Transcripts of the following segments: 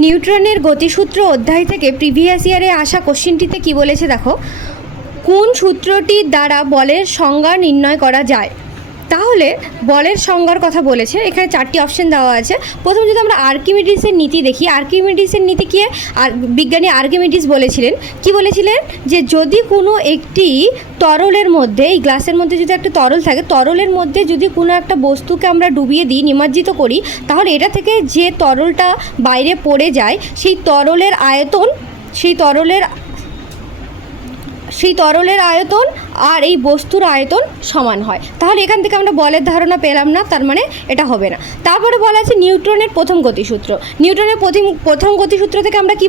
নিউটনের গতিসূত্র অধ্যায় থেকে প্রিভিয়াস ইয়ারে আসা কোশ্চেনটিতে কি বলেছে দেখো, কোন সূত্রটির দ্বারা বলের সংজ্ঞা নির্ণয় করা যায়। তাহলে বলের সংজ্ঞার কথা বলেছে, এখানে চারটি অপশন দেওয়া আছে। প্রথম যদি আমরা আর্কিমিডিসের নীতি দেখি, আর্কিমিডিসের নীতি কি, আর বিজ্ঞানী আর্কিমিডিস বলেছিলেন, কি বলেছিলেন যে যদি কোনো একটি তরলের মধ্যে, এই গ্লাসের মধ্যে যদি একটা তরল থাকে, তরলের মধ্যে যদি কোনো একটা বস্তুকে আমরা ডুবিয়ে দিই, নিমজ্জিত করি, তাহলে এটা থেকে যে তরলটা বাইরে পড়ে যায় সেই তরলের আয়তন আর এই বস্তুর আয়তন সমান হয়। তাহলে এখান থেকে আমরা বলের ধারণা পেলাম না, তার মানে এটা হবে না। তারপরে বলা আছে নিউটনের প্রথম গতিসূত্র। নিউটনের প্রথম গতিসূত্র থেকে আমরা কি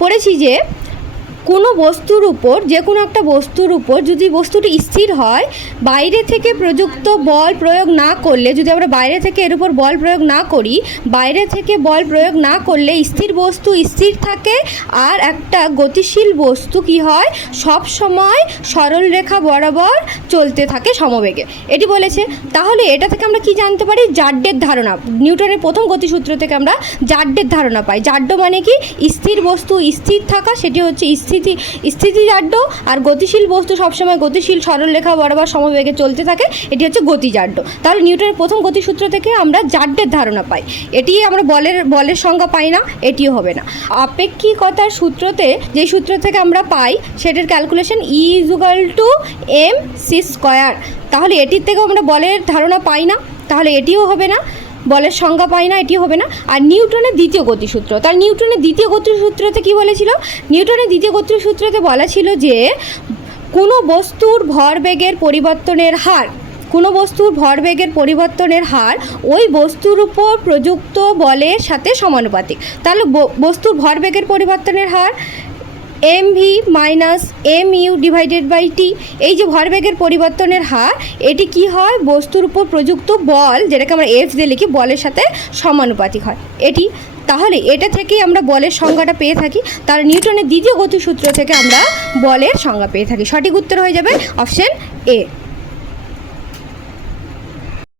পড়েছি যে কোনো বস্তুর উপর, যে কোনো একটা বস্তুর উপর যদি বস্তুটি স্থির হয়, বাইরে থেকে প্রযুক্ত বল প্রয়োগ না করলে, যদি আমরা বাইরে থেকে এর উপর বল প্রয়োগ না করি, বাইরে থেকে বল প্রয়োগ না করলে স্থির বস্তু স্থির থাকে, আর একটা গতিশীল বস্তু কি হয়, সব সময় সরল রেখা বরাবর চলতে থাকে সমবেগে, এটি বলেছে। তাহলে এটা থেকে আমরা কি জানতে পারি, জাড্ডের ধারণা। নিউটনের প্রথম গতিসূত্র থেকে আমরা জাড্ডের ধারণা পাই। জাড্য মানে কি, স্থির বস্তু স্থির থাকা, সেটি হচ্ছে স্থিতিজাড্য, আর গতিশীল বস্তু সবসময় গতিশীল সরল রেখা বরাবর সমবেগে চলতে থাকে, এটি হচ্ছে গতিজাড্য। তাহলে নিউটনের প্রথম গতিসূত্র থেকে আমরা জাড্যের ধারণা পাই। এটি আমরা বলের সংজ্ঞা পাই না, এটিও হবে না। আপেক্ষিকতার সূত্রতে, যে সূত্র থেকে আমরা পাই সেটার ক্যালকুলেশন E=mc²। তাহলে এটির থেকেও আমরা বলের ধারণা পাই না, তাহলে এটিও হবে না। বলের সংজ্ঞা পাই না, এটি হবে না। আর নিউটনের দ্বিতীয় গতিসূত্র, তার নিউটনের দ্বিতীয় গতিসূত্রতে কি বলেছিল, নিউটনের দ্বিতীয় গতিসূত্রতে বলা ছিল যে কোনো বস্তুর ভরবেগের পরিবর্তনের হার ওই বস্তুর উপর প্রযুক্ত বলের সাথে সমানুপাতিক। তাহলে বস্তুর ভরবেগের পরিবর্তনের হার mv - mu/t, এই যে ভরবেগের পরিবর্তনের হার, এটি কি হয়, বস্তুর উপর প্রযুক্ত বল, যেটাকে আমরা F দিয়ে লিখি, বলের সাথে সমানুপাতিক হয় এটি। তাহলে এটা থেকেই আমরা বলের সংজ্ঞাটা পেয়ে থাকি। তার নিউটনের দ্বিতীয় গতিসূত্র থেকে আমরা বলের সংজ্ঞা পেয়ে থাকি। সঠিক উত্তর হয়ে যাবে অপশন এ।